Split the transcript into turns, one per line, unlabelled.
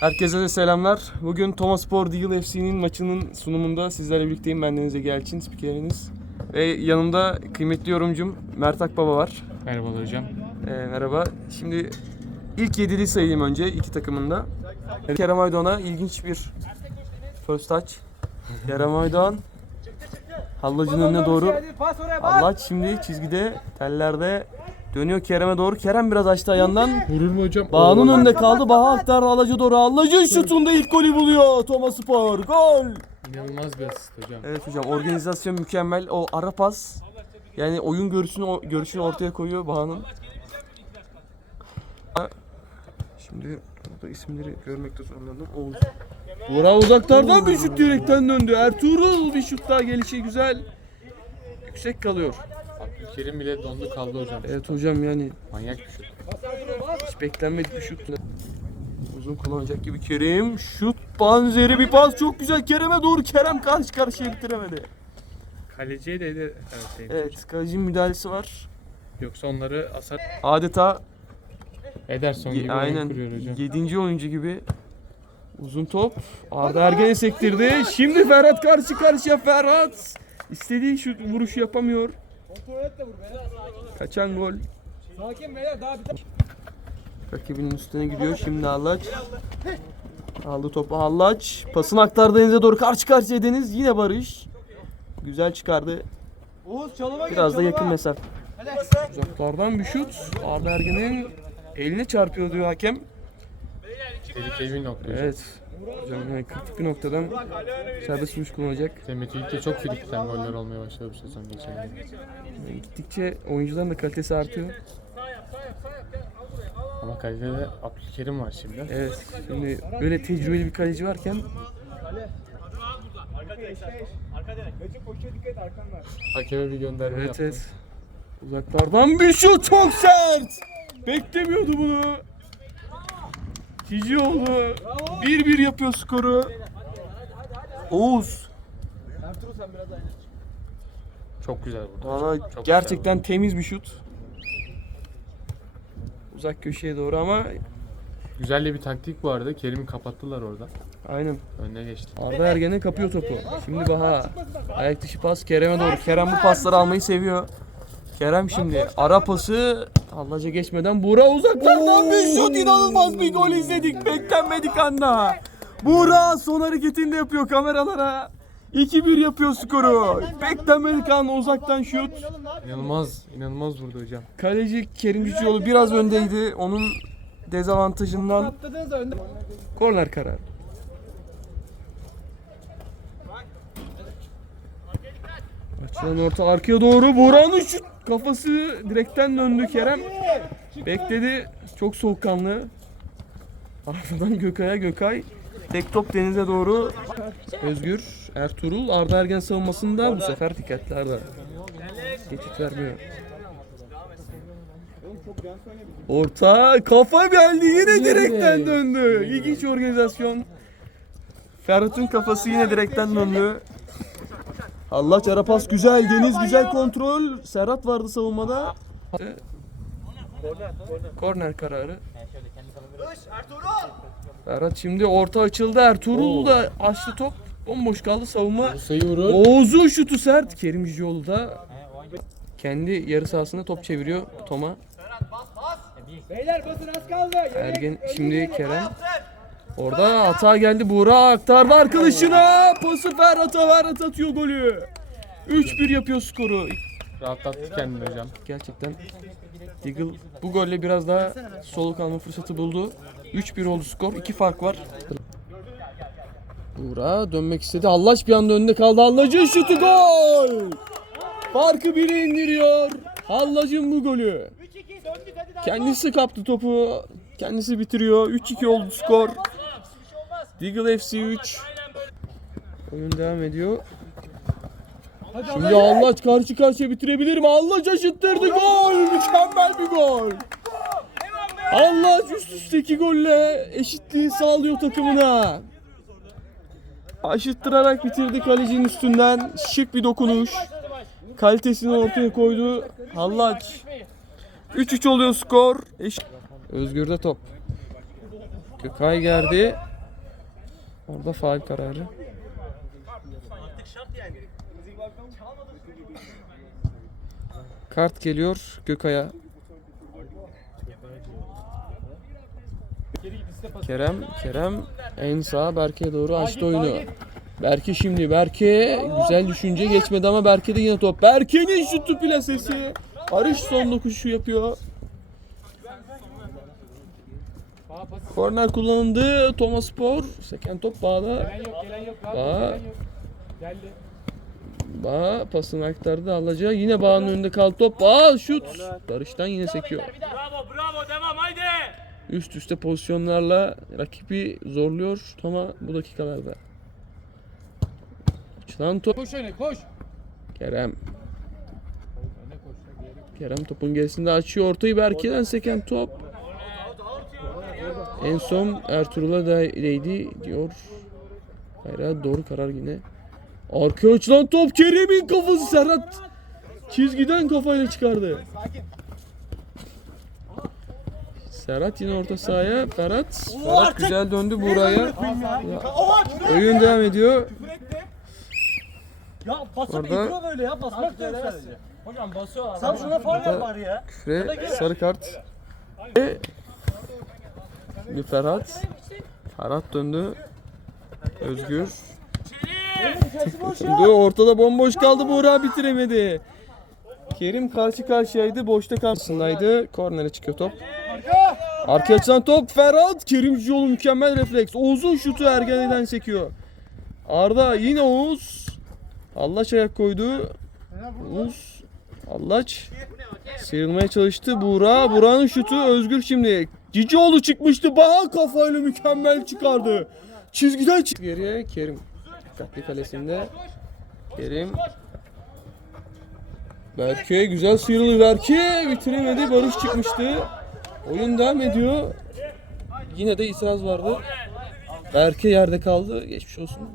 Herkese de selamlar. Bugün Tomaspor Deagle FC'nin maçının sunumunda sizlerle birlikteyim. Ben Deniz Ege Elçin, spikeriniz. Ve yanımda kıymetli yorumcum Mert Akbaba var.
Merhabalar hocam.
Ee, merhaba. Şimdi ilk yedili sayayım önce iki takımında. Kerem Aydoğan'a ilginç bir first touch. Kerem Aydoğan Hallacı'nın önüne doğru. Hallaç şimdi çizgide, tellerde dönüyor Kerem'e doğru. Kerem biraz açtı ayağından.
Vurur mu hocam?
Bağ'ın önünde kaldı. Bağ aktardı Hallacı doğru. Hallacı'nın şutunda ilk golü buluyor. Thomas Spor. Gol.
İnanılmaz bir asist hocam.
Evet hocam organizasyon mükemmel. O ara pas. Yani oyun görüşünü görüşünü ortaya koyuyor Bağ'ın. Şimdi burada isimleri görmekte zorlandım. Oğuz. Burak uzaklardan bir şut direkten döndü. Ertuğrul bir şut daha gelişi güzel. Yüksek kalıyor.
Abdülkerim bile dondu kaldı hocam.
Evet hocam yani
Manyak bir şut.
hiç beklenmedik bir şut. Uzun kullanacak gibi Kerim. Şut panzeri bir pas çok güzel Kerem'e doğru. Kerem karşı karşıya bitiremedi.
Kaleciye değdi. Evet, değdi.
Evet kalecinin müdahalesi var.
Yoksa onları asar.
Adeta
Ederson gibi oyun
aynen
kuruyor hocam.
7. oyuncu gibi uzun top. Arda Ergen'e sektirdi. Şimdi Ferhat karşı karşıya Ferhat. İstediği şu vuruşu yapamıyor. Kaçan gol.
Sakin beyler daha bir
Rakibinin üstüne gidiyor. Şimdi Hallaç. Aldı topu Hallaç. Pasını aktardı Deniz'e doğru. Karşı karşıya Deniz. Yine Barış. Güzel çıkardı.
Oğuz çalıma
Biraz da yakın mesafe. Uzaklardan bir şut. Arda Ergen'in eline çarpıyor diyor hakem.
Tehlikeli bir nokta hocam.
Evet. Hocam yani kritik bir noktadan serbest vuruş kullanacak.
Demet Ülke çok frikten goller olmaya başladı bu sezon geçen.
Yani gittikçe oyuncuların da kalitesi artıyor.
Ama kalitede Abdülkerim var şimdi.
Evet. Şimdi böyle tecrübeli bir kaleci varken.
Hakeme bir gönderme
evet
yaptı.
evet. Uzaklardan bir şut çok sert. Beklemiyordu bunu. Cici oldu. 1-1 yapıyor skoru. Oğuz.
Ertuğrul sen biraz aynı.
Çok güzel vurdu.
Valla
Çok
gerçekten temiz bir şut. Uzak köşeye doğru ama
Güzel de bir taktik bu arada. Kerim'i kapattılar orada.
aynen
Önüne geçti.
Arda Ergen'e kapıyor topu. Şimdi Baha. Ayak dışı pas Kerem'e doğru. Kerem bu pasları almayı seviyor. Kerem şimdi ara pası Allaca geçmeden Buğra uzaklardan bir şut inanılmaz bir gol izledik. Beklenmedik anda. Buğra son hareketini de yapıyor kameralara. 2-1 yapıyor skoru. Beklenmedik anda uzaktan şut.
İnanılmaz, inanılmaz vurdu hocam.
Kaleci Kerim Güçlüoğlu biraz öndeydi. Onun dezavantajından korner kararı. Açılan orta arkaya doğru Buğra'nın şut kafası direkten döndü Kerem. Bekledi. Çok soğukkanlı. Arkadan Gökay'a Gökay. Tek top denize doğru. Özgür, Ertuğrul, Arda Ergen savunmasında bu sefer dikkatli Arda. Geçit vermiyor. Orta kafa geldi yine direkten döndü. İlginç organizasyon. Ferhat'ın kafası yine direkten döndü. Allah çarapas güzel, Deniz güzel kontrol. Serhat vardı savunmada. Korner kararı. Ferhat şimdi orta açıldı. Ertuğrul da açtı top. Bomboş kaldı savunma. Oğuz'un şutu sert. Kerim Cicioğlu da kendi yarı sahasında top çeviriyor Tom'a.
Beyler basın az kaldı.
Ergen şimdi Kerem. Orada hata geldi. Buğra aktardı arkadaşına. Pası Ferhat'a Ferhat atıyor golü. 3-1 yapıyor skoru.
Rahatlattı kendini hocam.
Gerçekten Eagle bu golle biraz daha soluk alma fırsatı buldu. 3-1 oldu skor. 2 fark var. Buğra dönmek istedi. Hallaç bir anda önünde kaldı. Hallac'ın şutu gol. Farkı 1'e indiriyor. Hallac'ın bu golü. Kendisi kaptı topu. Kendisi bitiriyor. 3-2 oldu skor. Deagle FC 3. Oyun devam ediyor. Şimdi Allaç karşı karşıya bitirebilir mi? Allaç aşıttırdı gol. Mükemmel bir gol. Allaç üst üste iki golle eşitliği sağlıyor takımına. Aşıttırarak bitirdi kalecinin üstünden. Şık bir dokunuş. Kalitesini ortaya koydu. Hallaç. 3-3 oluyor skor. Eş- Özgür'de top. Gökay geldi. Orada faul kararı. Kart geliyor Gökay'a. Kerem, Kerem en sağa Berke'ye doğru açtı oyunu. Berke şimdi, Berke güzel düşünce geçmedi ama Berke de yine top. Berke'nin şutu plasesi. Barış son dokuşu yapıyor. Korner kullanıldı. Thomas Spor. Seken top bağda.
Gelen yok gelen yok.
Aa.
gelen yok. Geldi.
Bağ pasını aktardı Allaca. Yine Bağ'ın önünde kaldı top. Bağ şut. Barış'tan yine sekiyor.
Bravo bravo devam haydi.
Üst üste pozisyonlarla rakibi zorluyor ama bu dakikalarda. Açılan top.
Koş öne koş.
Kerem. Kerem topun gerisinde açıyor ortayı. Berke'den seken top. En son Ertuğrul'a da değdi diyor. Hayır doğru karar yine. Arka açılan top Kerem'in kafası Serhat. Çizgiden kafayla çıkardı. Serhat yine orta sahaya. Ferhat. Ferhat güzel döndü buraya. Oyun devam ediyor.
Ya basıp
Orada-
böyle ya basmak sadece. Hocam basıyor Sen şuna yap bari ya.
Küfre sarı kart. Ve bir Ferhat. Ferhat döndü. Özgür. Şimdi ortada bomboş kaldı. Buğra bitiremedi. Kerim karşı karşıyaydı. Boşta karşısındaydı. Kornere çıkıyor top. Arka açılan top Ferhat. Kerim yolu mükemmel refleks. Oğuz'un şutu Ergen'den sekiyor. Arda yine Oğuz. Allaç ayak koydu. Oğuz. Allaç. Sıyrılmaya çalıştı Buğra. Buğra'nın şutu Özgür şimdi. Cicioğlu çıkmıştı. Baha kafayla mükemmel çıkardı. Çizgiden çık. Geriye Kerim. Dikkatli kalesinde. Kerim. Berke güzel sıyrılıyor Berke. Bitiremedi. Barış çıkmıştı. Oyun devam ediyor. Yine de itiraz vardı. Berke yerde kaldı. Geçmiş olsun.